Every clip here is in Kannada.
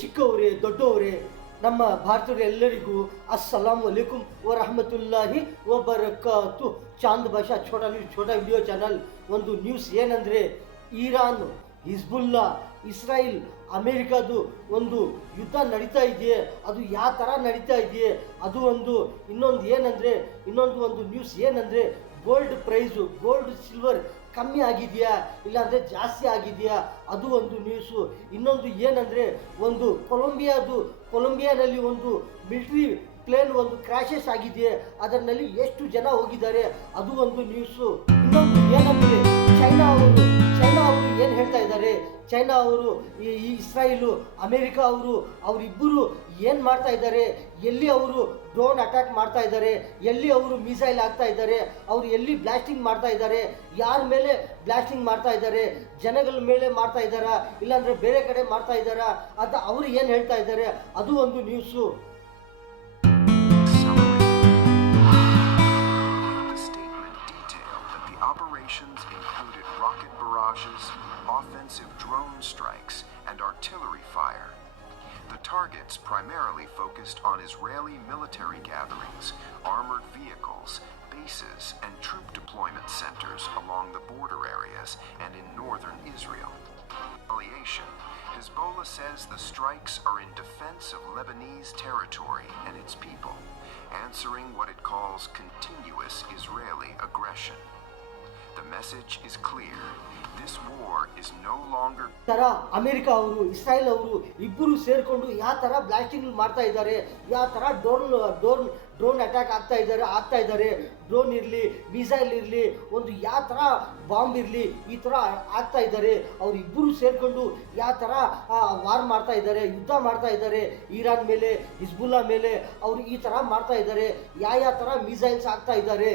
ಚಿಕ್ಕವರೇ ದೊಡ್ಡವರೇ ನಮ್ಮ ಭಾರತೀಯರು ಎಲ್ಲರಿಗೂ ಅಸ್ಸಲಾಮು ಅಲೈಕುಂ ವರಹಮತುಲ್ಲಾಹಿ ವಬರಕಾತು. ಚಾಂದ್ ಭಾಷಾ ಛೋಟಾ ವಿಡಿಯೋ ಚಾನಲ್. ಒಂದು ನ್ಯೂಸ್ ಏನಂದರೆ, ಇರಾನ್, ಹಿಜ್ಬುಲ್ಲಾ, ಇಸ್ರಾಯಿಲ್, ಅಮೇರಿಕಾದು ಒಂದು ಯುದ್ಧ ನಡೀತಾ ಇದೆಯೇ, ಅದು ಯಾವ ಥರ ನಡೀತಾ ಇದೆಯೇ, ಅದು ಇನ್ನೊಂದು ನ್ಯೂಸ್ ಏನಂದರೆ, ಗೋಲ್ಡ್ ಪ್ರೈಸು, ಗೋಲ್ಡ್ ಸಿಲ್ವರ್ ಕಮ್ಮಿ ಆಗಿದೆಯಾ ಇಲ್ಲಾಂದರೆ ಜಾಸ್ತಿ ಆಗಿದೆಯಾ, ಅದು ಒಂದು ನ್ಯೂಸು. ಇನ್ನೊಂದು ಏನಂದರೆ, ಒಂದು ಕೊಲಂಬಿಯಾನಲ್ಲಿ ಒಂದು ಮಿಲಿಟ್ರಿ ಪ್ಲೇನ್ ಒಂದು ಕ್ರ್ಯಾಶಸ್ ಆಗಿದೆಯೇ, ಅದರಲ್ಲಿ ಎಷ್ಟು ಜನ ಹೋಗಿದ್ದಾರೆ, ಅದು ಒಂದು ನ್ಯೂಸು. ಇನ್ನೊಂದು ಏನಂದರೆ, ಚೈನಾ ಅವರು ಏನು ಹೇಳ್ತಾ ಇದ್ದಾರೆ, ಚೈನಾ ಅವರು ಈ ಇಸ್ರಾಯಿಲು ಅಮೇರಿಕಾ ಅವರಿಬ್ಬರು ಏನು ಮಾಡ್ತಾ ಇದ್ದಾರೆ, ಎಲ್ಲಿ ಅವರು ಡ್ರೋನ್ ಅಟ್ಯಾಕ್ ಮಾಡ್ತಾ ಇದ್ದಾರೆ, ಎಲ್ಲಿ ಅವರು ಮಿಸೈಲ್ ಹಾಕ್ತಾ ಇದ್ದಾರೆ, ಅವರು ಎಲ್ಲಿ ಬ್ಲಾಸ್ಟಿಂಗ್ ಮಾಡ್ತಾ ಇದ್ದಾರೆ, ಯಾರ ಮೇಲೆ ಬ್ಲಾಸ್ಟಿಂಗ್ ಮಾಡ್ತಾ ಇದ್ದಾರೆ, ಜನಗಳ ಮೇಲೆ ಮಾಡ್ತಾ ಇದ್ದಾರಾ ಇಲ್ಲಾಂದರೆ ಬೇರೆ ಕಡೆ ಮಾಡ್ತಾ ಇದ್ದಾರಾ ಅಂತ ಅವರು ಏನು ಹೇಳ್ತಾ ಇದ್ದಾರೆ, ಅದು ಒಂದು news. Operations included rocket barrages, offensive drone strikes, and artillery fire. The targets primarily focused on Israeli military gatherings, armored vehicles, bases, and troop deployment centers along the border areas and in northern Israel. Retaliation. Hezbollah says the strikes are in defense of Lebanese territory and its people, answering what it calls continuous Israeli aggression. The message is clear. This war is no longer America ಅವರು ಇಸ್ರಾಯೇಲ್ ಅವರು ಇಬ್ಬರು ಸೇರಿಕೊಂಡು ಯಾವ ಥರ ಬ್ಲಾಸ್ಟಿಂಗ್ ಮಾಡ್ತಾ ಇದ್ದಾರೆ, ಯಾವ ಥರ ಡ್ರೋನ್ ಅಟ್ಯಾಕ್ ಆಗ್ತಾ ಇದ್ದಾರೆ, ಡ್ರೋನ್ ಇರಲಿ, ಮಿಸೈಲ್ ಇರಲಿ, ಒಂದು ಯಾವ ಥರ ಬಾಂಬ್ ಇರಲಿ, ಈ ಥರ ಆಗ್ತಾ ಇದ್ದಾರೆ. ಅವರು ಇಬ್ಬರು ಸೇರಿಕೊಂಡು ಯಾವ ಥರ ವಾರ್ ಮಾಡ್ತಾ ಇದ್ದಾರೆ, ಯುದ್ಧ ಮಾಡ್ತಾ ಇದ್ದಾರೆ, ಇರಾನ್ ಮೇಲೆ, ಹಿಜ್ಬುಲ್ಲಾ ಮೇಲೆ ಅವರು ಈ ಥರ ಮಾಡ್ತಾ ಇದ್ದಾರೆ, ಯಾವ ಥರ ಮಿಸೈಲ್ಸ್ ಆಗ್ತಾ ಇದ್ದಾರೆ.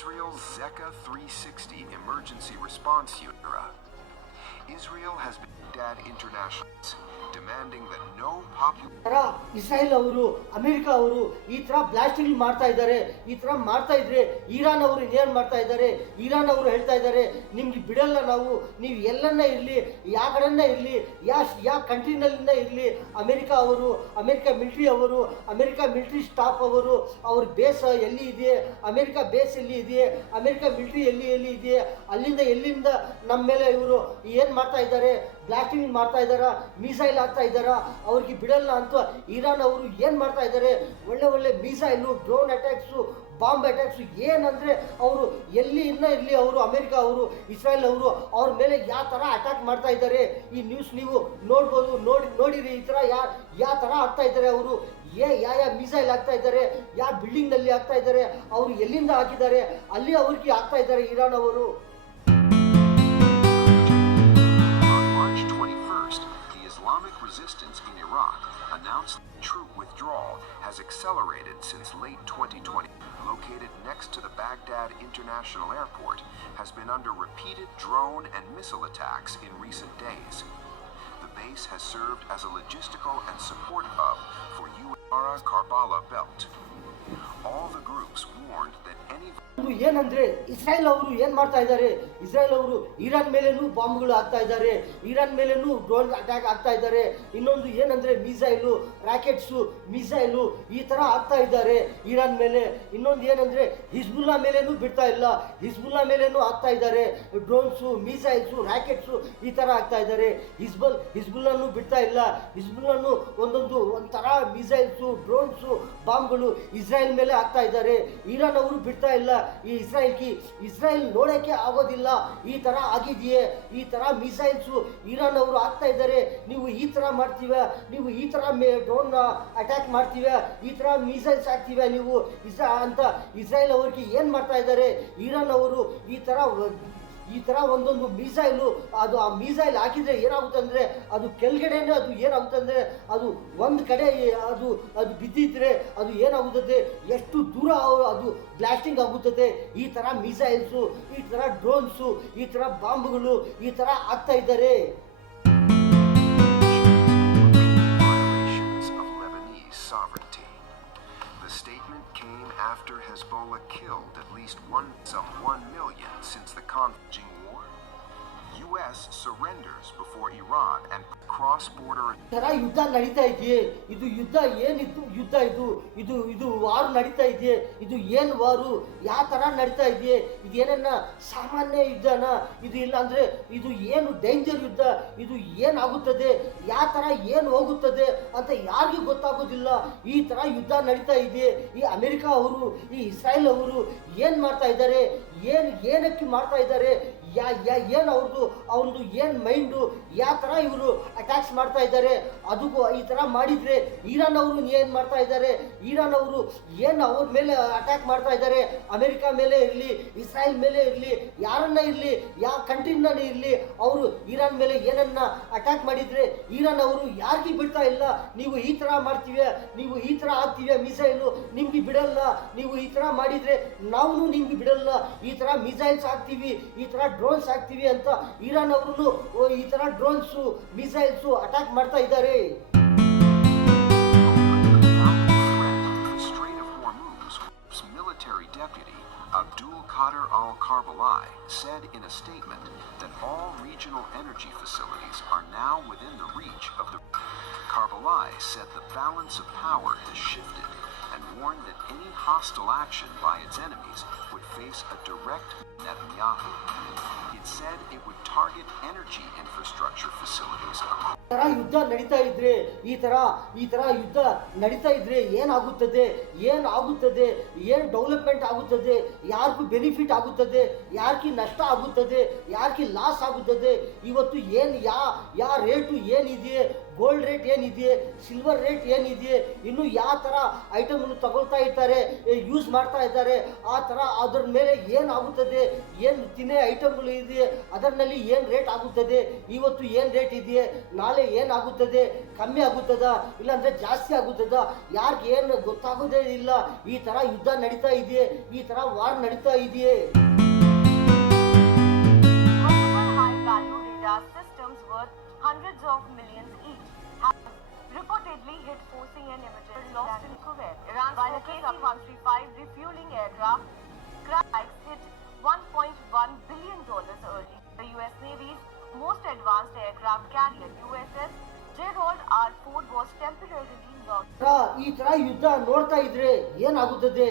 Israel's Zeka 360 emergency response unit. Israel has been Baghdad International demanding that no popular Israel ಅವರು ಅಮೇರಿಕಾ ಅವರು ಈ ಥರ ಬ್ಲಾಸ್ಟಿಂಗ್ ಮಾಡ್ತಾ ಇದ್ದಾರೆ. ಈ ಥರ ಮಾಡ್ತಾ ಇದ್ರೆ ಇರಾನ್ ಅವರು ಏನು ಮಾಡ್ತಾ ಇದ್ದಾರೆ, ಇರಾನ್ ಅವರು ಹೇಳ್ತಾ ಇದ್ದಾರೆ, ನಿಮ್ಗೆ ಬಿಡಲ್ಲ ನಾವು, ನೀವು ಎಲ್ಲನ್ನ ಇರಲಿ, ಯಾವ ಕಡೆಯಿಂದ ಇರಲಿ, ಯಾವ ಕಂಟ್ರಿನಲ್ಲಿಂದ ಇರಲಿ, ಅಮೇರಿಕಾ ಮಿಲಿಟ್ರಿ ಅವರು, ಅಮೇರಿಕಾ ಮಿಲಿಟ್ರಿ ಸ್ಟಾಫ್ ಅವರು, ಅವ್ರ ಬೇಸ್ ಎಲ್ಲಿ ಇದೆ, ಅಮೇರಿಕಾ ಬೇಸ್ ಎಲ್ಲಿ ಇದೆ, ಅಮೇರಿಕಾ ಮಿಲಿಟ್ರಿ ಎಲ್ಲಿ ಇದೆ, ಎಲ್ಲಿಂದ ನಮ್ಮ ಮೇಲೆ ಇವರು ಏನು ಮಾಡ್ತಾ ಇದ್ದಾರೆ, ಬ್ಲಾಸ್ಟಿಂಗ್ ಮಾಡ್ತಾ ಇದ್ದಾರಾ, ಮಿಸೈಲ್ ಆಗ್ತಾ ಇದ್ದಾರಾ, ಅವ್ರಿಗೆ ಬಿಡಲ್ಲ ಅಂತ ಇರಾನ್ ಅವರು ಏನು ಮಾಡ್ತಾ ಇದ್ದಾರೆ, ಒಳ್ಳೆ missile, drone attacks, bomb attacks, ಏನಂದರೆ ಅವರು ಎಲ್ಲಿಂದ ಇರಲಿ, ಅವರು ಅಮೇರಿಕಾ ಅವರು, ಇಸ್ರಾಯೇಲ್ ಅವರು ಅವ್ರ ಮೇಲೆ ಯಾವ ಥರ ಅಟ್ಯಾಕ್ ಮಾಡ್ತಾ ಇದ್ದಾರೆ. ಈ ನ್ಯೂಸ್ ನೀವು ನೋಡ್ಬೋದು, ನೋಡಿರಿ ಈ ಥರ ಯಾವ ಥರ ಆಗ್ತಾ ಇದ್ದಾರೆ, ಅವರು ಯಾವ ಮಿಸೈಲ್ ಆಗ್ತಾ ಇದ್ದಾರೆ, ಯಾವ ಬಿಲ್ಡಿಂಗ್ನಲ್ಲಿ ಆಗ್ತಾ ಇದ್ದಾರೆ, ಅವರು ಎಲ್ಲಿಂದ ಹಾಕಿದ್ದಾರೆ ಅಲ್ಲಿ ಅವ್ರಿಗೆ ಆಗ್ತಾ ಇದ್ದಾರೆ ಇರಾನ್ ಅವರು. Resistance in Iraq announced troop withdrawal has accelerated since late 2020. Located next to the Baghdad International Airport, has been under repeated drone and missile attacks in recent days. The base has served as a logistical and support hub for UAE Karbala belt. All the groups warned that any ಏನಂದ್ರೆ ಇಸ್ರಾಯೇಲ್ ಅವರು ಏನು ಮಾಡ್ತಾ ಇದ್ದಾರೆ, ಇಸ್ರಾಯೇಲ್ ಅವರು ಇರಾನ್ ಮೇಲೇನೂ ಬಾಂಬ್ಗಳು ಹಾಕ್ತಾ ಇದ್ದಾರೆ, ಇರಾನ್ ಮೇಲೇನೂ ಡ್ರೋನ್ ಅಟ್ಯಾಕ್ ಆಗ್ತಾ ಇದ್ದಾರೆ. ಇನ್ನೊಂದು ಏನಂದ್ರೆ ಮಿಸೈಲು, ರಾಕೆಟ್ಸು, ಮಿಸೈಲು ಈ ಥರ ಆಗ್ತಾ ಇದ್ದಾರೆ ಇರಾನ್ ಮೇಲೆ. ಇನ್ನೊಂದು ಏನಂದ್ರೆ ಹಿಜ್ಬುಲ್ಲಾ ಮೇಲೇನೂ ಬಿಡ್ತಾ ಇಲ್ಲ, ಹಿಜ್ಬುಲ್ಲಾ ಮೇಲೇನೂ ಆಗ್ತಾ ಇದ್ದಾರೆ, ಡ್ರೋನ್ಸು, ಮಿಸೈಲ್ಸು, ರಾಕೆಟ್ಸು ಈ ಥರ ಆಗ್ತಾ ಇದ್ದಾರೆ. ಹಿಜ್ಬುಲ್ಲಾನು ಬಿಡ್ತಾ ಇಲ್ಲ, ಹಿಜ್ಬುಲ್ಲಾನು ಒಂಥರ ಮಿಸೈಲ್ಸು, ಡ್ರೋನ್ಸು, ಬಾಂಬ್ಗಳು ಇಸ್ರಾಯೇಲ್ ಮೇಲೆ ಆಗ್ತಾ ಇದ್ದಾರೆ. ಇರಾನ್ ಅವರು ಬಿಡ್ತಾ ಇಲ್ಲ. ಈ ಇಸ್ರಾಯೇಲ್ ನೋಡೋಕ್ಕೆ ಆಗೋದಿಲ್ಲ, ಈ ಥರ ಆಗಿದೆಯೇ, ಈ ಥರ ಮಿಸೈಲ್ಸು ಇರಾನ್ ಅವರು ಆಗ್ತಾ ಇದ್ದಾರೆ, ನೀವು ಈ ಥರ ಮಾಡ್ತೀವ, ನೀವು ಈ ಥರ ಡ್ರೋನ್ ಅಟ್ಯಾಕ್ ಮಾಡ್ತೀವ, ಈ ಥರ ಮಿಸೈಲ್ಸ್ ಹಾಕ್ತೀವ ನೀವು ಅಂತ ಇಸ್ರಾಯೇಲ್ ಅವ್ರಿಗೆ ಏನು ಮಾಡ್ತಾ ಇದ್ದಾರೆ, ಇರಾನ್ ಅವರು ಈ ಥರ ಒಂದೊಂದು ಮಿಸೈಲು, ಅದು ಆ ಮಿಸೈಲ್ ಹಾಕಿದರೆ ಏನಾಗುತ್ತೆ ಅಂದರೆ, ಅದು ಕೆಳಗಡೆನೇ ಅದು ಏನಾಗುತ್ತೆ ಅಂದರೆ, ಅದು ಒಂದು ಕಡೆ ಅದು ಬಿದ್ದಿದ್ರೆ ಅದು ಏನಾಗುತ್ತದೆ, ಎಷ್ಟು ದೂರ ಅದು ಬ್ಲಾಸ್ಟಿಂಗ್ ಆಗುತ್ತದೆ. ಈ ಥರ ಮಿಸೈಲ್ಸು, ಈ ಥರ ಡ್ರೋನ್ಸು, ಈ ಥರ ಬಾಂಬ್ಗಳು ಈ ಥರ ಆಗ್ತಾ ಇದ್ದಾರೆ. The statement came after Hezbollah killed at least some 1 million since the conflict war. U.S. surrenders before Iran and cross-border. ತರ ಯುದ್ಧ ನಡೀತಾ ಇದೆಯೇ? ಇದು ಯುದ್ಧ ಏನಿದ್ದು ಯುದ್ಧ ಇದು ಇದು ಇದು ವಾರ್ ನಡೀತಾ ಇದೆಯೇ? ಇದು ಏನ್ ವಾರು? ಯಾವ ತರ ನಡೀತಾ ಇದೆಯೇ? ಇದು ಏನನ್ನ ಸಾಮಾನ್ಯ ಯುದ್ಧನ? ಇದು ಇಲ್ಲ ಅಂದ್ರೆ ಇದು ಏನು ಡೇಂಜರ್ ಯುದ್ಧ? ಇದು ಏನಾಗುತ್ತದೆ? ಯಾವ ತರ ಏನು ಹೋಗುತ್ತದೆ ಅಂತ ಯಾರಿಗೂ ಗೊತ್ತಾಗೋದಿಲ್ಲ. ಈ ತರ ಯುದ್ಧ ನಡೀತಾ ಇದೆಯೇ? ಈ ಅಮೆರಿಕ ಅವರು, ಈ ಇಸ್ರಾಯೇಲ್ ಅವರು ಏನ್ ಮಾಡ್ತಾ ಇದ್ದಾರೆ? ಏನಕ್ಕೆ ಮಾಡ್ತಾ ಇದ್ದಾರೆ? ಏನು ಅವ್ರದ್ದು ಏನು ಮೈಂಡು? ಯಾವ ಥರ ಇವರು ಅಟ್ಯಾಕ್ಸ್ ಮಾಡ್ತಾ ಇದ್ದಾರೆ? ಅದಕ್ಕೂ ಈ ಥರ ಮಾಡಿದರೆ ಇರಾನ್ ಅವರು ಏನು ಮಾಡ್ತಾ ಇದ್ದಾರೆ? ಇರಾನ್ ಅವರು ಏನು ಅವ್ರ ಮೇಲೆ ಅಟ್ಯಾಕ್ ಮಾಡ್ತಾ ಇದ್ದಾರೆ? ಅಮೆರಿಕ ಮೇಲೆ ಇರಲಿ, ಇಸ್ರಾಯೇಲ್ ಮೇಲೆ ಇರಲಿ, ಯಾರನ್ನ ಇರಲಿ, ಯಾವ ಕಂಟ್ರಿನೇ ಇರಲಿ, ಅವರು ಇರಾನ್ ಮೇಲೆ ಏನನ್ನ ಅಟ್ಯಾಕ್ ಮಾಡಿದರೆ ಇರಾನ್ ಅವರು ಯಾರಿಗೂ ಬಿಡ್ತಾ ಇಲ್ಲ. ನೀವು ಈ ಥರ ಮಾಡ್ತೀವಿ, ನೀವು ಈ ಥರ ಆಗ್ತೀವಿ, ಮಿಸೈಲು ನಿಮ್ಗೆ ಬಿಡಲ್ಲ, ನೀವು ಈ ಥರ ಮಾಡಿದರೆ ನಾವು ನಿಮ್ಗೆ ಬಿಡಲ್ಲ, ಈ ಥರ ಮಿಸೈಲ್ಸ್ ಹಾಕ್ತೀವಿ, ಈ ಥರ ಡ್ರೋನ್ಸ್ ಹಾಕ್ತೀವಿ ಅಂತ ಇರಾನ್ ಅವರು ಈ ತರ ಡ್ರೋನ್ಸು ಮಿಸೈಲ್ಸು ಅಟ್ಯಾಕ್ ಮಾಡ್ತಾ ಇದ್ದಾರೆ. Strait of Hormuz's military deputy Abdul Qadir al-Karbala said in a statement that all regional energy facilities are now within the reach of the. Karbala said the balance of power has shifted and warned that any hostile action by its enemies would face a direct Netanyahu. It said it would target energy infrastructure facilities. ತರ ಯುದ್ಧ ನಡೀತಾ ಇದ್ರೆ ಈ ತರ ಯುದ್ಧ ನಡೀತಾ ಇದ್ರೆ ಏನಾಗುತ್ತದೆ? ಏನು ಡೆವಲಪ್ಮೆಂಟ್ ಆಗುತ್ತದೆ? ಯಾರಿಗೂ ಬೆನಿಫಿಟ್ ಆಗುತ್ತದೆ? ಯಾರಿಗೆ ನಷ್ಟ ಆಗುತ್ತದೆ? ಯಾರಿಗೆ ಲಾಸ್ ಆಗುತ್ತದೆ? ಇವತ್ತು ಏನು ಯಾ ರೇಟು ಏನಿದೆಯೇ? ಗೋಲ್ಡ್ ರೇಟ್ ಏನಿದೆಯೇ? ಸಿಲ್ವರ್ ರೇಟ್ ಏನಿದೆಯೇ? ಇನ್ನು ಯಾವ ಥರ ಐಟಮ್ಗಳು ತಗೊಳ್ತಾ ಇರ್ತಾರೆ, ಯೂಸ್ ಮಾಡ್ತಾ ಇದ್ದಾರೆ, ಆ ಥರ ಅದ್ರ ಮೇಲೆ ಏನಾಗುತ್ತದೆ? ಏನು ತಿನ್ನೇ ಐಟಮ್ಗಳು ಇದೆಯೇ ಅದರಲ್ಲಿ ಏನು ರೇಟ್ ಆಗುತ್ತದೆ? ಇವತ್ತು ಏನು ರೇಟ್ ಇದೆಯೇ? ನಾಳೆ ಏನಾಗುತ್ತದೆ? ಕಮ್ಮಿ ಆಗುತ್ತದಾ ಇಲ್ಲಾಂದ್ರೆ ಜಾಸ್ತಿ ಆಗುತ್ತದಾ? ಯಾರಿಗೆ ಏನು ಗೊತ್ತಾಗೋದೇ ಇಲ್ಲ. ಈ ಥರ ಯುದ್ಧ ನಡೀತಾ ಇದೆಯೇ, ಈ ಥರ ವಾರ್ ನಡೀತಾ ಇದೆಯೇ. High-value radar systems worth hundreds of millions each have reportedly hit, forcing an imager lost in Kuwait. Iran's KC-135 refueling aircraft crash hit $1.1 billion early. The U.S. Navy's most advanced aircraft carrier, USS Gerald R. Ford, was temporarily knocked. ಈ ತರ ಯುದ್ಧ ನೋಡ್ತಾ ಇದ್ರೆ ಏನಾಗುತ್ತದೆ?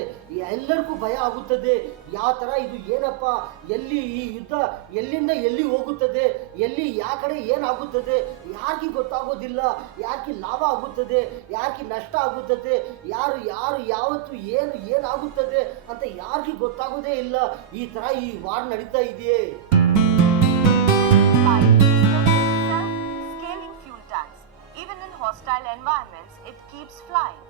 ಎಲ್ಲರಿಗೂ ಭಯ ಆಗುತ್ತದೆ. ಯಾವ ತರ ಇದು ಏನಪ್ಪ? ಎಲ್ಲಿ ಈ ಯುದ್ಧ ಎಲ್ಲಿಂದ ಎಲ್ಲಿ ಹೋಗುತ್ತದೆ? ಎಲ್ಲಿ ಯಾವ ಕಡೆ ಏನಾಗುತ್ತದೆ? ಯಾರಿಗೆ ಗೊತ್ತಾಗೋದಿಲ್ಲ. ಯಾರಿಗೆ ಲಾಭ ಆಗುತ್ತದೆ, ಯಾರಿಗೆ ನಷ್ಟ ಆಗುತ್ತದೆ, ಯಾರು ಯಾವತ್ತು ಏನಾಗುತ್ತದೆ ಅಂತ ಯಾರಿಗೆ ಗೊತ್ತಾಗೋದೇ ಇಲ್ಲ. ಈ ತರ ಈ ವಾರ್ ನಡೀತಾ ಇದೆಯೇ. Scaling fuel tanks. Even in hostile environments, it keeps flying.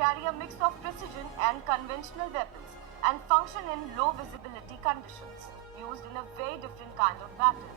Carry a mix of precision and conventional weapons and function in low visibility conditions, used in a very different kind of battle.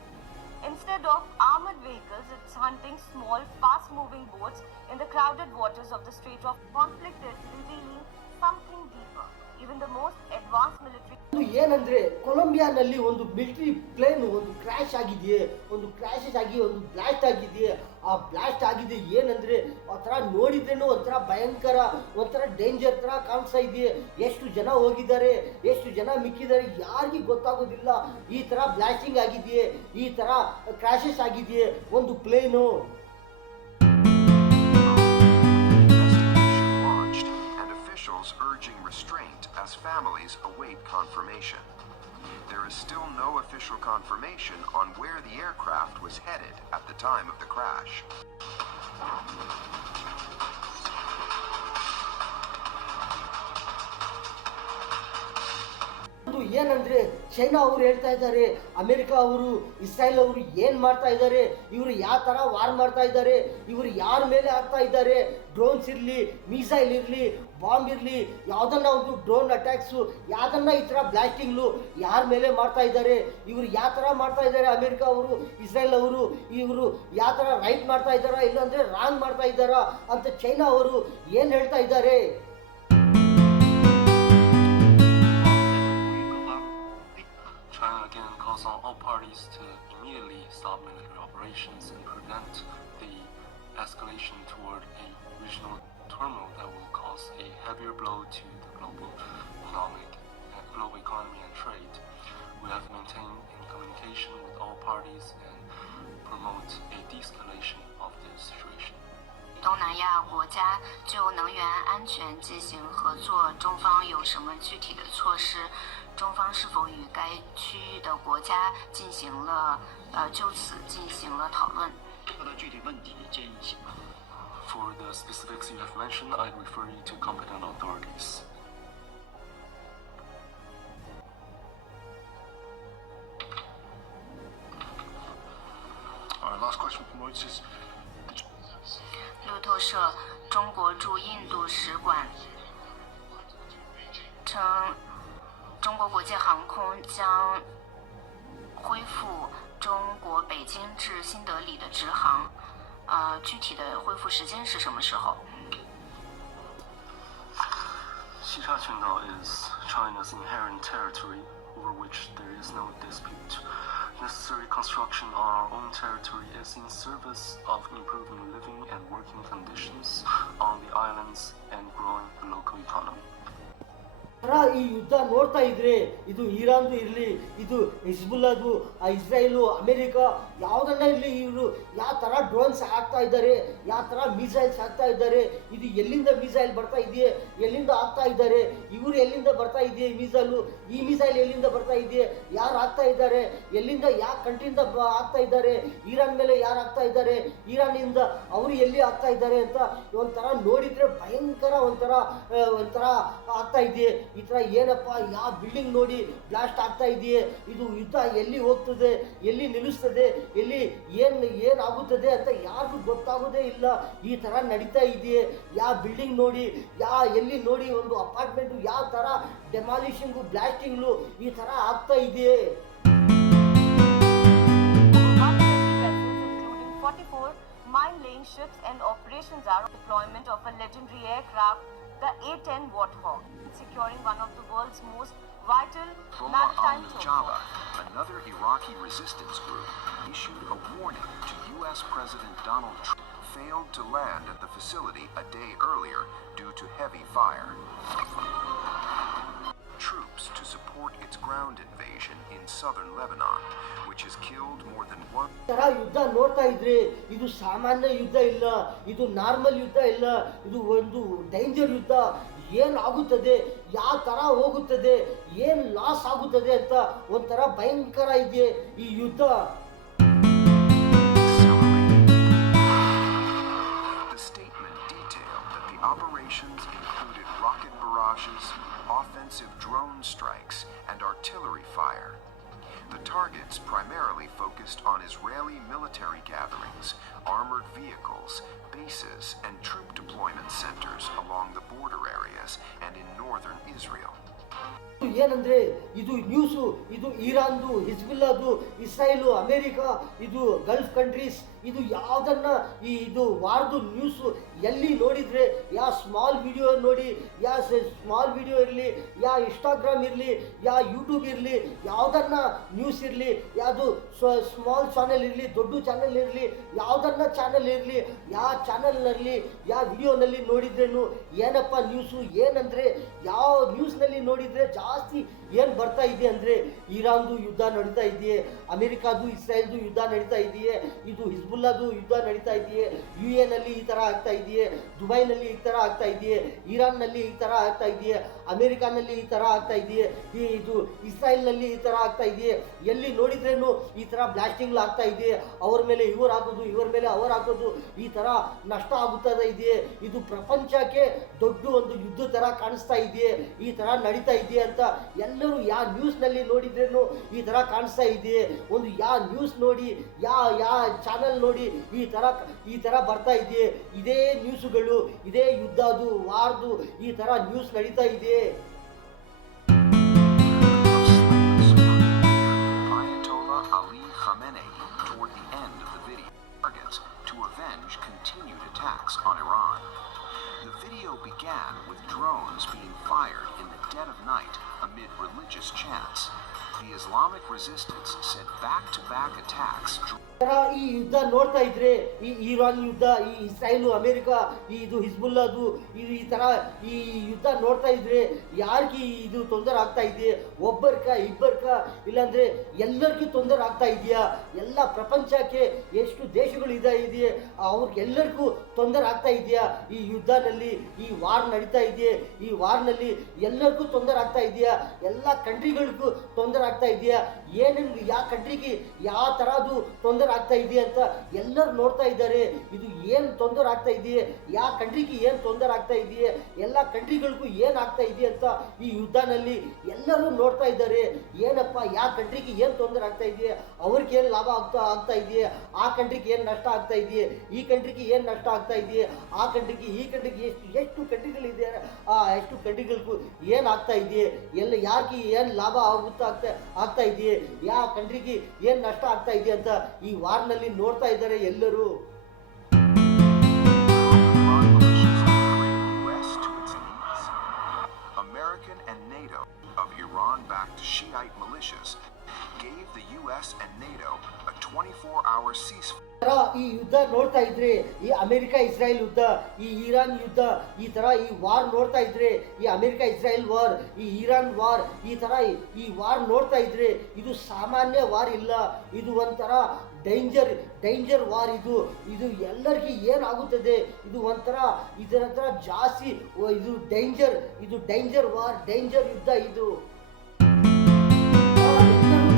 Instead of armored vehicles, it's hunting small, fast-moving boats in the crowded waters of the Strait of Conflict is revealing something deeper. Even the most advanced military. ಏನಂದ್ರೆ ಕೊಲಂಬಿಯಾನಲ್ಲಿ ಒಂದು ಮಿಲಿಟರಿ ಪ್ಲೇನ್ ಒಂದು ಕ್ರ್ಯಾಶ್ ಆಗಿದೆಯೇ, ಒಂದು ಬ್ಲಾಸ್ಟ್ ಆಗಿದೆಯೇ. ಆ ಬ್ಲಾಸ್ಟ್ ಆಗಿದೆ ಏನಂದ್ರೆ ಆ ಥರ ನೋಡಿದ್ರೇನು ಒಂಥರ ಭಯಂಕರ, ಒಂಥರ ಡೇಂಜರ್ ಥರ ಕಾಣಿಸ್ತಾ ಇದೆಯೇ. ಎಷ್ಟು ಜನ ಹೋಗಿದ್ದಾರೆ, ಎಷ್ಟು ಜನ ಮಿಕ್ಕಿದ್ದಾರೆ ಯಾರಿಗೂ ಗೊತ್ತಾಗೋದಿಲ್ಲ. ಈ ಥರ ಬ್ಲಾಸ್ಟಿಂಗ್ ಆಗಿದೆಯೇ, ಈ ಥರ ಕ್ರ್ಯಾಶಸ್ ಆಗಿದೆಯೇ ಒಂದು plain. Urging restraint as families await confirmation. There is still no official confirmation on where the aircraft was headed at the time of the crash. ಏನಂದ್ರೆ ಚೈನಾ ಅವರು ಹೇಳ್ತಾ ಇದ್ದಾರೆ, ಅಮೆರಿಕ ಅವರು, ಇಸ್ರಾಯೇಲ್ ಅವರು ಏನು ಮಾಡ್ತಾ ಇದ್ದಾರೆ, ಇವರು ಯಾವ ಥರ ವಾರ್ ಮಾಡ್ತಾ ಇದ್ದಾರೆ, ಇವರು ಯಾರ ಮೇಲೆ ಆಗ್ತಾ ಇದ್ದಾರೆ, ಡ್ರೋನ್ಸ್ ಇರಲಿ, ಮಿಸೈಲ್ ಇರಲಿ, ಬಾಂಬ್ ಇರಲಿ, ಯಾವುದನ್ನ ಒಂದು ಡ್ರೋನ್ ಅಟ್ಯಾಕ್ಸು, ಯಾವುದನ್ನ ಈ ಥರ ಬ್ಲಾಸ್ಟಿಂಗ್ಲು ಯಾರ ಮೇಲೆ ಮಾಡ್ತಾ ಇದ್ದಾರೆ, ಇವರು ಯಾವ ಥರ ಮಾಡ್ತಾ ಇದ್ದಾರೆ, ಅಮೆರಿಕ ಅವರು, ಇಸ್ರಾಯೇಲ್ ಅವರು, ಇವರು ಯಾವ ಥರ ರೈಟ್ ಮಾಡ್ತಾ ಇದ್ದಾರಾ ಇಲ್ಲಾಂದರೆ ರಾಂಗ್ ಮಾಡ್ತಾ ಇದ್ದಾರಾ ಅಂತ ಚೈನಾ ಅವರು ಏನು ಹೇಳ್ತಾ ಇದ್ದಾರೆ. China again calls on all parties to immediately stop military operations and prevent the escalation toward a regional turmoil that will cause a heavier blow to the global economy and trade. We have maintained in communication with all parties and promote a de-escalation of the situation. 东南亚国家就能源安全进行合作，中方有什么具体的措施？中方是否与该区域的国家进行了就此进行了讨论？具体问题建议请。For the specifics you have mentioned, I refer you to competent authorities. Our last question from Reuters. 路透社中国驻印度使馆称，中国国际航空将恢复中国北京至新德里的直航。具体的恢复时间是什么时候？西沙群岛 is China's inherent territory over which there is no dispute. Necessary construction on our own territory is in service of improving living and working conditions on the islands and growing the local economy. ಈ ಯುದ್ಧ ನೋಡ್ತಾ ಇದ್ರೆ ಇದು ಇರಾನ್ದು ಇರಲಿ, ಇದು ಹಿಜ್ಬುಲ್ಲಾದು, ಇಸ್ರಾಯೇಲು, ಅಮೆರಿಕ ಯಾವುದನ್ನ ಇರಲಿ, ಇವರು ಯಾವ ಥರ ಡ್ರೋನ್ಸ್ ಹಾಕ್ತಾ ಇದ್ದಾರೆ, ಯಾವ ಥರ ಮಿಸೈಲ್ಸ್ ಹಾಕ್ತಾ ಇದ್ದಾರೆ, ಇದು ಎಲ್ಲಿಂದ ಮಿಸೈಲ್ ಬರ್ತಾ ಇದೆಯೇ, ಎಲ್ಲಿಂದ ಹಾಕ್ತಾ ಇದ್ದಾರೆ, ಇವರು ಎಲ್ಲಿಂದ ಬರ್ತಾ ಇದೆಯೇ ಈ ಮಿಸೈಲ್ ಎಲ್ಲಿಂದ ಬರ್ತಾ ಇದೆಯೇ, ಯಾರು ಹಾಕ್ತಾ ಇದ್ದಾರೆ, ಎಲ್ಲಿಂದ ಯಾವ ಕಂಟ್ರಿಯಿಂದ ಹಾಕ್ತಾ ಇದ್ದಾರೆ, ಇರಾನ್ ಮೇಲೆ ಯಾರು ಹಾಕ್ತಾ ಇದ್ದಾರೆ, ಇರಾನಿಂದ ಅವರು ಎಲ್ಲಿ ಹಾಕ್ತಾ ಇದ್ದಾರೆ ಅಂತ ಒಂಥರ ನೋಡಿದ್ರೆ ಭಯಂಕರ ಒಂಥರ ಆಗ್ತಾ ಇದೆಯೇ. ಈ ಥರ ಏನಪ್ಪ, ಯಾವ ಬಿಲ್ಡಿಂಗ್ ನೋಡಿ ಬ್ಲಾಸ್ಟ್ ಆಗ್ತಾ ಇದೆಯೇ, ಇದು ಯುದ್ಧ ಎಲ್ಲಿ ಹೋಗ್ತದೆ, ಎಲ್ಲಿ ನಿಲ್ಲಿಸ್ತದೆ, ಏನಾಗುತ್ತದೆ ಅಂತ ಯಾರಿಗೂ ಗೊತ್ತಾಗೋದೇ ಇಲ್ಲ. ಈ ಥರ ನಡೀತಾ ಇದೆಯೇ, ಯಾವ ಬಿಲ್ಡಿಂಗ್ ನೋಡಿ, ಎಲ್ಲಿ ನೋಡಿ ಒಂದು ಅಪಾರ್ಟ್ಮೆಂಟು ಯಾವ ಥರ ಡೆಮಾಲಿಷಿಂಗು ಬ್ಲಾಸ್ಟಿಂಗು ಈ ಥರ ಆಗ್ತಾ ಇದೆಯೇ. 44 mine-laying ships and operations are deployment of a legendary aircraft, the A-10 Warthog, securing one of the world's most vital maritime Al-Nujaba, another Iraqi resistance group, issued a warning to U.S. President Donald Trump, failed to land at the facility a day earlier due to heavy fire. Troops to support its ground invasion in southern Lebanon, which has killed more than one. ತರ ಯುದ್ಧ ನೋಡ್ತಾ ಇದ್ರೆ ಇದು ಸಾಮಾನ್ಯ ಯುದ್ಧ ಇಲ್ಲ, ಇದು ನಾರ್ಮಲ್ ಯುದ್ಧ ಇಲ್ಲ, ಇದು ಒಂದು ಡೇಂಜರ್ ಯುದ್ಧ. ಏನಾಗುತ್ತದೆ, ಯಾವ ಥರ ಹೋಗುತ್ತದೆ, ಏನು ಲಾಸ್ ಆಗುತ್ತದೆ ಅಂತ ಒಂಥರ ಭಯಂಕರ ಇದೆ ಈ ಯುದ್ಧ. The statement detailed that the operations included rocket barrages, offensive drone strikes, and artillery fire. The targets primarily focused on Israeli military gatherings, armored vehicles, bases, and troop deployment centers along the border areas and in northern Israel. ಏನಂದ್ರೆ ಇದು ನ್ಯೂಸು, ಇದು ಇರಾನ್ದು, ಹಿಜ್ಬುಲ್ಲಾದು, ಇಸ್ರಾಯೇಲು, ಅಮೆರಿಕ, ಇದು ಗಲ್ಫ್ ಕಂಟ್ರೀಸ್, ಇದು ಯಾವುದನ್ನ ಇದು ವಾರ್ದು ನ್ಯೂಸು ಎಲ್ಲಿ ನೋಡಿದರೆ, ಯಾವ ಸ್ಮಾಲ್ ವಿಡಿಯೋ ನೋಡಿ, ಸ್ಮಾಲ್ ವಿಡಿಯೋ ಇರಲಿ, ಇನ್ಸ್ಟಾಗ್ರಾಮ್ ಇರಲಿ, ಯೂಟ್ಯೂಬ್ ಇರಲಿ, ಯಾವುದನ್ನ ನ್ಯೂಸ್ ಇರಲಿ, ಯಾವುದು ಸ್ಮಾಲ್ ಚಾನೆಲ್ ಇರಲಿ, ದೊಡ್ಡ ಚಾನೆಲ್ ಇರಲಿ, ಯಾವುದನ್ನ ಚಾನೆಲ್ ಇರಲಿ, ಚಾನೆಲ್ನಲ್ಲಿ ವಿಡಿಯೋನಲ್ಲಿ ನೋಡಿದ್ರೇನು ಏನಪ್ಪ ನ್ಯೂಸು, ಏನಂದರೆ ಯಾವ ನ್ಯೂಸ್ನಲ್ಲಿ ನೋಡಿದರೆ ಜಾಸ್ತಿ ಏನು ಬರ್ತಾ ಇದೆ ಅಂದರೆ ಇರಾನ್ದು ಯುದ್ಧ ನಡೀತಾ ಇದೆಯೇ, ಅಮೆರಿಕಾದು ಇಸ್ರಾಯೇಲ್ದು ಯುದ್ಧ ನಡೀತಾ ಇದೆಯೇ, ಇದು ಹಿಜ್ಬುಲ್ಲಾದು ಯುದ್ಧ ನಡೀತಾ ಇದೆಯೇ, ನಲ್ಲಿ ಈ ಥರ ಆಗ್ತಾ ಇದೆಯೇ, ದುಬೈನಲ್ಲಿ ಈ ಥರ ಆಗ್ತಾ ಇದೆಯೇ, ಇರಾನ್ನಲ್ಲಿ ಈ ಥರ ಆಗ್ತಾ ಇದೆಯೇ, ಅಮೆರಿಕಾನಲ್ಲಿ ಈ ಥರ ಆಗ್ತಾ ಇದೆಯೇ, ಇದು ಇಸ್ರಾಯೇಲ್ನಲ್ಲಿ ಈ ಥರ ಆಗ್ತಾ ಇದೆಯೇ, ಎಲ್ಲಿ ನೋಡಿದ್ರೇನು ಈ ಥರ ಬ್ಲಾಸ್ಟಿಂಗ್ ಆಗ್ತಾ ಇದೆಯೇ, ಅವ್ರ ಮೇಲೆ ಇವ್ರು ಹಾಕೋದು, ಇವ್ರ ಮೇಲೆ ಅವ್ರು ಹಾಕೋದು, ಈ ಥರ ನಷ್ಟ ಆಗುತ್ತದೆ ಇದೆಯೇ, ಇದು ಪ್ರಪಂಚಕ್ಕೆ ದೊಡ್ಡ ಒಂದು ಯುದ್ಧ ಥರ ಕಾಣಿಸ್ತಾ ಇದೆಯೇ, ಈ ಥರ ನಡೀತಾ ಇದೆಯೇ ಅಂತ ಎಲ್ಲರೂ ಯಾವ ನ್ಯೂಸ್ನಲ್ಲಿ ನೋಡಿದ್ರೇನು ಈ ಥರ ಕಾಣಿಸ್ತಾ ಇದೆಯೇ. ಒಂದು ನ್ಯೂಸ್ ನೋಡಿ, ಚಾನಲ್ ನೋಡಿ ಈ ಥರ ಬರ್ತಾ ಇದೆಯೇ, ಇದೇ ನ್ಯೂಸ್ಗಳು, ಇದೇ ಯುದ್ಧದು, ವಾರ್ದು ಈ ಥರ ನ್ಯೂಸ್ ನಡೀತಾ ಇದೆ. Ayatollah Ali Khamenei toward the end of the video targets to avenge continued attacks on Iran. The video began with drones being fired in the dead of night amid religious chants. The Islamic resistance sent back-to-back attacks. ಈ ಯುದ್ಧ ನೋಡ್ತಾ ಇದ್ರೆ ಈ ಇರಾನ್ ಯುದ್ಧ, ಈ ಇಸ್ರಾಯೇಲು ಅಮೆರಿಕ, ಇದು ಹಿಜ್ಬುಲ್ಲಾದು, ಈ ತರ ಈ ಯುದ್ಧ ನೋಡ್ತಾ ಇದ್ರೆ ಯಾರಿಗೆ ಇದು ತೊಂದರೆ ಆಗ್ತಾ ಇದೆ? ಒಬ್ಬರ್ಕ ಇಬ್ಬರ್ಕ, ಇಲ್ಲಾಂದ್ರೆ ಎಲ್ಲರಿಗೂ ತೊಂದರೆ ಆಗ್ತಾ ಇದೆಯಾ? ಎಲ್ಲ ಪ್ರಪಂಚಕ್ಕೆ ಎಷ್ಟು ದೇಶಗಳು ಇದೆ ಅವ್ರಿಗೆಲ್ಲರಿಗೂ ತೊಂದರೆ ಆಗ್ತಾ ಇದೆಯಾ? ಈ ಯುದ್ಧನಲ್ಲಿ ಈ ವಾರ್ ನಡೀತಾ ಇದೆ, ಈ ವಾರ್ನಲ್ಲಿ ಎಲ್ಲರಿಗೂ ತೊಂದರೆ ಆಗ್ತಾ ಇದೆಯಾ? ಎಲ್ಲ ಕಂಟ್ರಿಗಳಿಗೂ ತೊಂದರೆ ಆಗ್ತಾ ಇದೆಯಾ? ಏನೇನು ಯಾವ ಕಂಟ್ರಿಗೆ ಯಾವ ತರದ್ದು ತೊಂದರೆ ಆಗ್ತಾ ಇದೆ ಅಂತ ಎಲ್ಲರೂ ನೋಡ್ತಾ ಇದ್ದಾರೆ. ಇದು ಏನು ತೊಂದರೆ ಆಗ್ತಾ ಇದೆಯೇ, ಯಾವ ಕಂಟ್ರಿಗೆ ಏನು ತೊಂದರೆ ಆಗ್ತಾ ಇದೆಯೇ, ಎಲ್ಲ ಕಂಟ್ರಿಗಳಿಗೂ ಏನು ಆಗ್ತಾ ಇದೆ ಅಂತ ಈ ಯುದ್ಧನಲ್ಲಿ ಎಲ್ಲರೂ ನೋಡ್ತಾ ಇದ್ದಾರೆ. ಏನಪ್ಪ ಯಾವ ಕಂಟ್ರಿಗೆ ಏನು ತೊಂದರೆ ಆಗ್ತಾ ಇದೆಯೇ, ಅವ್ರಿಗೆ ಏನು ಲಾಭ ಆಗ್ತಾ ಇದೆಯೇ, ಆ ಕಂಟ್ರಿಗೆ ಏನು ನಷ್ಟ ಆಗ್ತಾ ಇದೆಯೇ, ಈ ಕಂಟ್ರಿಗೆ ಏನು ನಷ್ಟ ಆಗ್ತಾ ಇದೆಯೇ, ಆ ಕಂಟ್ರಿಗೆ ಈ ಕಂಟ್ರಿಗೆ ಎಷ್ಟು ಕಂಟ್ರಿಗಳಿದೆ, ಎಷ್ಟು ಕಂಟ್ರಿಗಳಿಗೂ ಏನು ಆಗ್ತಾ ಇದೆಯೇ, ಎಲ್ಲ ಯಾರಿಗೆ ಏನು ಲಾಭ ಆಗ್ತಾ ಇದೆಯೇ, ಯಾವ ಕಂಟ್ರಿಗೆ ಏನು ನಷ್ಟ ಆಗ್ತಾ ಇದೆ ಅಂತ ಈ ವಾರ್ನಲ್ಲಿ ನೋಡ್ತಾ ಇದ್ದಾರೆ ಎಲ್ಲರೂ. American and NATO of Iran-backed Shiite militias gave the US and NATO a 24-hour ceasefire. ಈ ಯುದ್ಧ ನೋಡ್ತಾ ಇದ್ರೆ, ಈ ಅಮೆರಿಕ ಇಸ್ರಾಯೇಲ್ ಯುದ್ಧ, ಈ ಇರಾನ್ ಯುದ್ಧ, ಈ ತರ ಈ ವಾರ್ ನೋಡ್ತಾ ಇದ್ರೆ, ಈ ಅಮೆರಿಕ ಇಸ್ರಾಯೇಲ್ ವಾರ್, ಈ ಇರಾನ್ ವಾರ್, ಈ ತರ ಈ ವಾರ್ ನೋಡ್ತಾ ಇದ್ರೆ ಇದು ಸಾಮಾನ್ಯ ವಾರ್ ಇಲ್ಲ, ಇದು ಒಂಥರ ಡೇಂಜರ್ ವಾರ್. ಇದು ಎಲ್ಲರಿಗೂ ಏನಾಗುತ್ತದೆ, ಇದು ಒಂಥರ ಇದರ ಹತ್ರ ಜಾಸ್ತಿ ಇದು ಡೇಂಜರ್ ವಾರ್, ಡೇಂಜರ್ ಯುದ್ಧ. ಇದು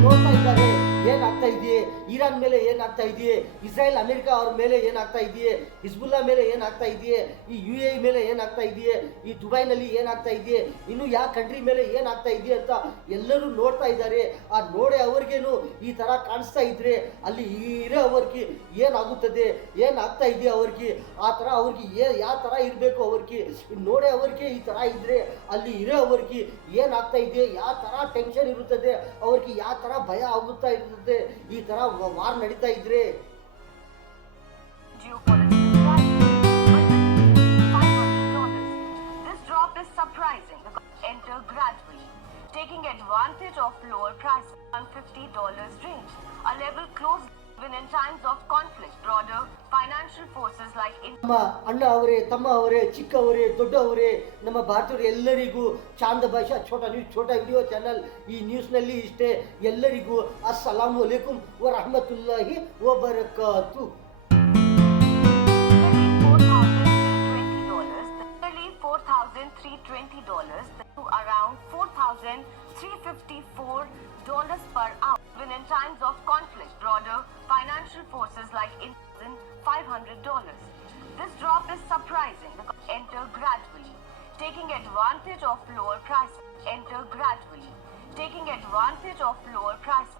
ನೋಡ್ತಾ ಇದ್ದಾರೆ ಏನಾಗ್ತಾ ಇದೆಯೇ, ಇರಾನ್ ಮೇಲೆ ಏನಾಗ್ತಾ ಇದೆಯೇ, ಇಸ್ರಾಯೇಲ್ ಅಮೆರಿಕ ಅವ್ರ ಮೇಲೆ ಏನಾಗ್ತಾ ಇದೆಯೇ, ಹಿಜ್ಬುಲ್ಲಾ ಮೇಲೆ ಏನಾಗ್ತಾ ಇದೆಯೇ, ಈ UAE ಮೇಲೆ ಏನಾಗ್ತಾ ಇದೆಯೇ, ಈ ದುಬೈನಲ್ಲಿ ಏನಾಗ್ತಾ ಇದೆಯೇ, ಇನ್ನು ಯಾವ ಕಂಟ್ರಿ ಮೇಲೆ ಏನಾಗ್ತಾ ಇದೆಯೇ ಅಂತ ಎಲ್ಲರೂ ನೋಡ್ತಾ ಇದ್ದಾರೆ. ಆ ನೋಡೆ ಅವ್ರಿಗೇನು ಈ ಥರ ಕಾಣಿಸ್ತಾ ಇದ್ರೆ ಅಲ್ಲಿ ಇರೋ ಅವ್ರಿಗೆ ಏನಾಗುತ್ತದೆ, ಏನಾಗ್ತಾ ಇದೆಯಾ ಅವ್ರಿಗೆ, ಆ ಥರ ಅವ್ರಿಗೆ ಯಾವ ಥರ ಇರಬೇಕು ಅವ್ರಿಗೆ ನೋಡೆ ಅವ್ರಿಗೆ ಈ ಥರ ಇದ್ರೆ ಅಲ್ಲಿ ಇರೋ ಅವ್ರಿಗೆ ಏನಾಗ್ತಾ ಇದೆ, ಯಾವ ಥರ ಟೆನ್ಷನ್ ಇರುತ್ತದೆ ಅವ್ರಿಗೆ, ಯಾವ ಥರ ಭಯ ಆಗುತ್ತಾ ಇರ್ತದೆ ಈ ತರ ವಾರ್ ನಡೀತಾ ಇದ್ರೆ. This drop is surprising because enter gradually, taking advantage of lower prices $150 range, a level close even in times of conflict. Broader financial forces like ನಮ್ಮ ಅಣ್ಣ ಅವರೇ, ತಮ್ಮ ಅವರೇ, ಚಿಕ್ಕವರೇ, ದೊಡ್ಡವರೇ, ನಮ್ಮ ಭಾರತೀಯರು ಎಲ್ಲರಿಗೂ ಚಾಂದ ಭಾಷಾ ಛೋಟಾ ವಿಡಿಯೋ ಚಾನಲ್ ಈ ನ್ಯೂಸ್ನಲ್ಲಿ ಇಷ್ಟೇ. ಎಲ್ಲರಿಗೂ ಅಸ್ಸಲಾಮು ಅಲೈಕುಂ ವ ರಹಮತುಲ್ಲಾಹಿ ವ ಬರಕಾತು. $4,320 to around $4,354 per hour. Even in times of conflict, broader financial forces like $500. This drop is surprising because enter gradually, taking advantage of lower prices. Enter gradually, taking advantage of lower prices.